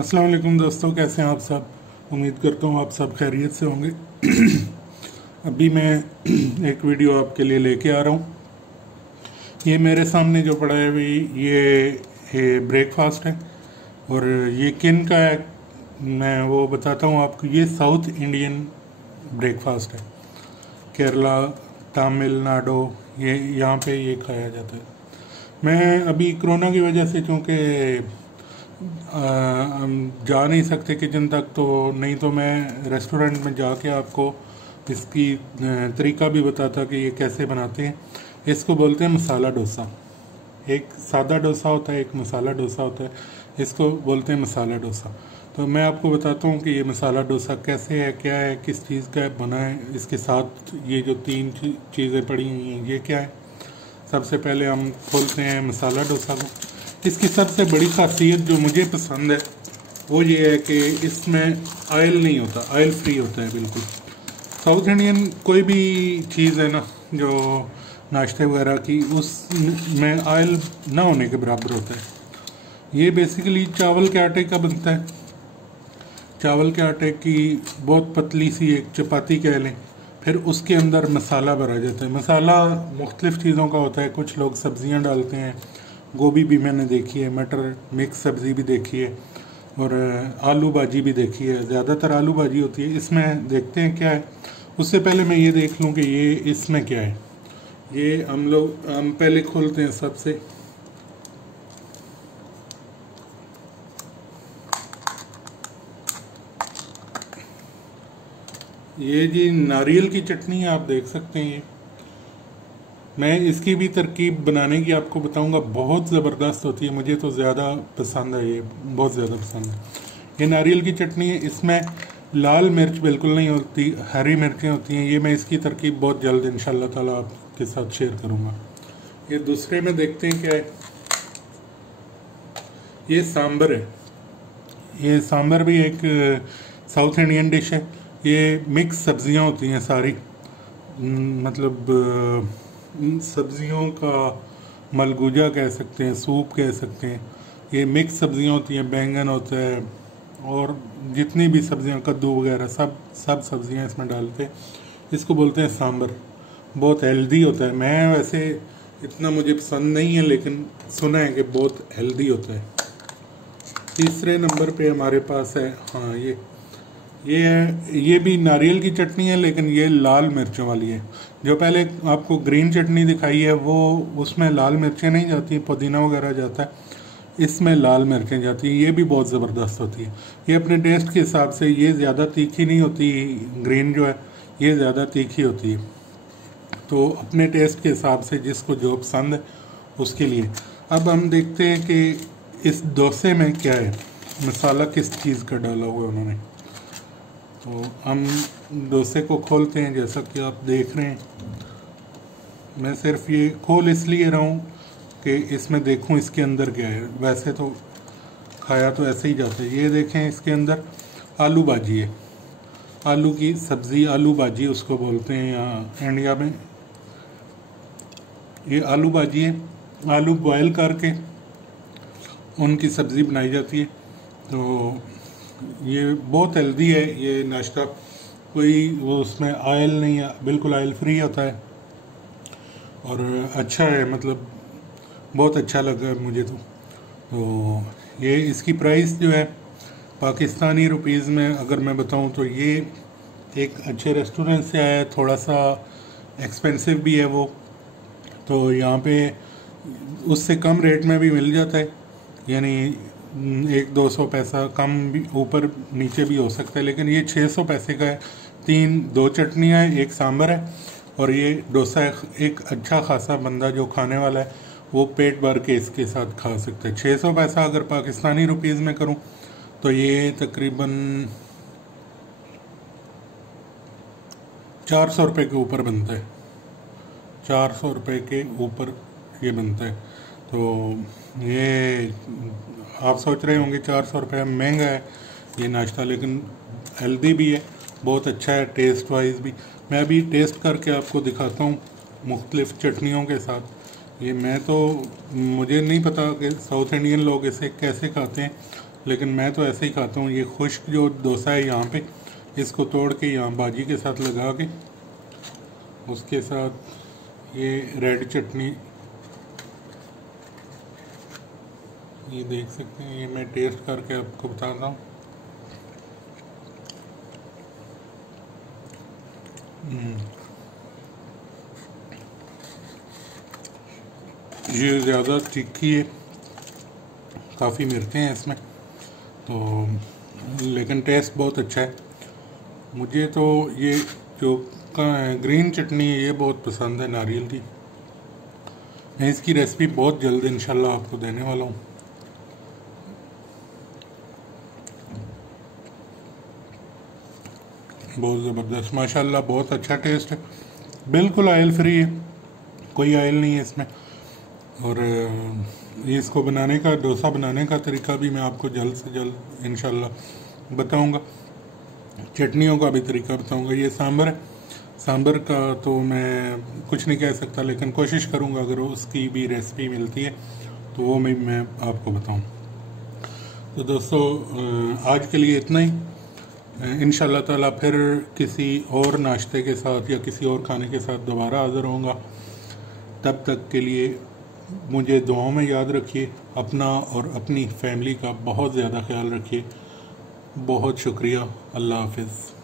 अस्सलाम वालेकुम दोस्तों, कैसे हैं आप सब। उम्मीद करता हूँ आप सब खैरियत से होंगे। अभी मैं एक वीडियो आपके लिए लेके आ रहा हूँ। ये मेरे सामने जो पड़ा है ये ब्रेकफास्ट है और ये किन का है मैं वो बताता हूँ आपको। ये साउथ इंडियन ब्रेकफास्ट है। केरला, तमिलनाडु, ये यहाँ पे ये खाया जाता है। मैं अभी कोरोना की वजह से चूँकि हम जा नहीं सकते किचन तक, तो नहीं तो मैं रेस्टोरेंट में जाके आपको इसकी तरीका भी बताता कि ये कैसे बनाते हैं। इसको बोलते हैं मसाला डोसा। एक सादा डोसा होता है, एक मसाला डोसा होता है। इसको बोलते हैं मसाला डोसा। तो मैं आपको बताता हूँ कि ये मसाला डोसा कैसे है, क्या है, किस चीज़ का बना है। इसके साथ ये जो तीन चीज़ें पड़ी हुई हैं ये क्या है। सबसे पहले हम खोलते हैं मसाला डोसा को। इसकी सबसे बड़ी खासियत जो मुझे पसंद है वो ये है कि इसमें ऑयल नहीं होता, ऑयल फ्री होता है बिल्कुल। साउथ इंडियन कोई भी चीज़ है ना जो नाश्ते वगैरह की, उसमें ऑयल ना होने के बराबर होता है। ये बेसिकली चावल के आटे का बनता है। चावल के आटे की बहुत पतली सी एक चपाती कह लें, फिर उसके अंदर मसाला भरा जाता है। मसाला मुख्तलिफ़ चीज़ों का होता है। कुछ लोग सब्ज़ियाँ डालते हैं, गोभी भी मैंने देखी है, मटर मिक्स सब्ज़ी भी देखी है और आलू भाजी भी देखी है। ज़्यादातर आलू भाजी होती है। इसमें देखते हैं क्या है। उससे पहले मैं ये देख लूँ कि ये इसमें क्या है। ये हम पहले खोलते हैं सबसे। ये जी नारियल की चटनी है, आप देख सकते हैं। ये मैं इसकी भी तरकीब बनाने की आपको बताऊंगा। बहुत ज़बरदस्त होती है, मुझे तो ज़्यादा पसंद है, ये बहुत ज़्यादा पसंद है। ये नारियल की चटनी है। इसमें लाल मिर्च बिल्कुल नहीं होती, हरी मिर्चें होती हैं। ये मैं इसकी तरकीब बहुत जल्द इंशाल्लाह ताला आपके साथ शेयर करूंगा। ये दूसरे में देखते हैं क्या है। ये सांबर है। ये सांबर भी एक साउथ इंडियन डिश है। ये मिक्स सब्जियां होती हैं सारी, मतलब सब्जियों का मलगूजा कह सकते हैं, सूप कह सकते हैं। ये मिक्स सब्जियां होती हैं, बैंगन होता है और जितनी भी सब्जियां, कद्दू वगैरह, सब सब्जियां इसमें डालते हैं। इसको बोलते हैं सांबर। बहुत हेल्दी होता है। मैं वैसे इतना मुझे पसंद नहीं है, लेकिन सुना है कि बहुत हेल्दी होता है। तीसरे नंबर पे हमारे पास है, हाँ, ये भी नारियल की चटनी है, लेकिन ये लाल मिर्चों वाली है। जो पहले आपको ग्रीन चटनी दिखाई है वो उसमें लाल मिर्चें नहीं जाती, पुदीना वगैरह जाता है। इसमें लाल मिर्चें जाती हैं। ये भी बहुत ज़बरदस्त होती है। ये अपने टेस्ट के हिसाब से, ये ज़्यादा तीखी नहीं होती, ग्रीन जो है ये ज़्यादा तीखी होती है। तो अपने टेस्ट के हिसाब से जिसको जो पसंद है उसके लिए। अब हम देखते हैं कि इस डोसे में क्या है, मसाला किस चीज़ का डाला हुआ है उन्होंने। तो हम डोसे को खोलते हैं। जैसा कि आप देख रहे हैं, मैं सिर्फ ये खोल इसलिए रहा हूँ कि इसमें देखूँ इसके अंदर क्या है। वैसे तो खाया तो ऐसे ही जाता है। ये देखें, इसके अंदर आलू भाजी है। आलू की सब्ज़ी, आलू भाजी उसको बोलते हैं यहाँ इंडिया में। ये आलू भाजी है। आलू बॉयल करके उनकी सब्ज़ी बनाई जाती है। तो ये बहुत हेल्दी है ये नाश्ता। कोई वो उसमें ऑयल नहीं है, बिल्कुल ऑयल फ्री होता है और अच्छा है, मतलब बहुत अच्छा लगा मुझे तो ये इसकी प्राइस जो है पाकिस्तानी रुपीज़ में अगर मैं बताऊं तो ये एक अच्छे रेस्टोरेंट से आया है। थोड़ा सा एक्सपेंसिव भी है वो, तो यहाँ पे उससे कम रेट में भी मिल जाता है। यानी 100-200 पैसा कम भी, ऊपर नीचे भी हो सकता है, लेकिन ये 600 पैसे का है। दो चटनियाँ है, एक सांभर है और ये डोसा है। एक अच्छा खासा बंदा जो खाने वाला है वो पेट भर के इसके साथ खा सकता है। 600 पैसा अगर पाकिस्तानी रुपीज़ में करूं तो ये तकरीबन 400 रुपये के ऊपर बनता है। 400 रुपये के ऊपर ये बनता है। तो ये आप सोच रहे होंगे 400 रुपये महंगा है ये नाश्ता, लेकिन हेल्दी भी है, बहुत अच्छा है टेस्ट वाइज भी। मैं अभी टेस्ट करके आपको दिखाता हूँ मुख्तलिफ़ चटनियों के साथ। ये मुझे नहीं पता कि साउथ इंडियन लोग इसे कैसे खाते हैं, लेकिन मैं तो ऐसे ही खाता हूँ। ये खुश्क जो डोसा है यहाँ पे, इसको तोड़ के यहाँ भाजी के साथ लगा के, उसके साथ ये रेड चटनी, ये देख सकते हैं, ये मैं टेस्ट करके आपको बताता हूँ। ये ज़्यादा तीखी है, काफ़ी मिर्चें हैं इसमें तो, लेकिन टेस्ट बहुत अच्छा है। मुझे तो ये जो ग्रीन चटनी है ये बहुत पसंद है, नारियल की। मैं इसकी रेसिपी बहुत जल्द इंशाल्लाह आपको देने वाला हूँ। बहुत ज़बरदस्त, माशाल्लाह, बहुत अच्छा टेस्ट है। बिल्कुल ऑयल फ्री है, कोई ऑयल नहीं है इसमें। और इसको बनाने का, डोसा बनाने का तरीका भी मैं आपको जल्द से जल्द इंशाल्लाह बताऊंगा। चटनियों का भी तरीका बताऊंगा। ये सांभर है, सांभर का तो मैं कुछ नहीं कह सकता, लेकिन कोशिश करूंगा अगर उसकी भी रेसिपी मिलती है तो वो मैं आपको बताऊं। तो दोस्तों आज के लिए इतना ही। इंशाल्लाह ताला फिर किसी और नाश्ते के साथ या किसी और खाने के साथ दोबारा हाज़िर होऊंगा। तब तक के लिए मुझे दुआओं में याद रखिए। अपना और अपनी फैमिली का बहुत ज़्यादा ख्याल रखिए। बहुत शुक्रिया। अल्लाह हाफ़िज़।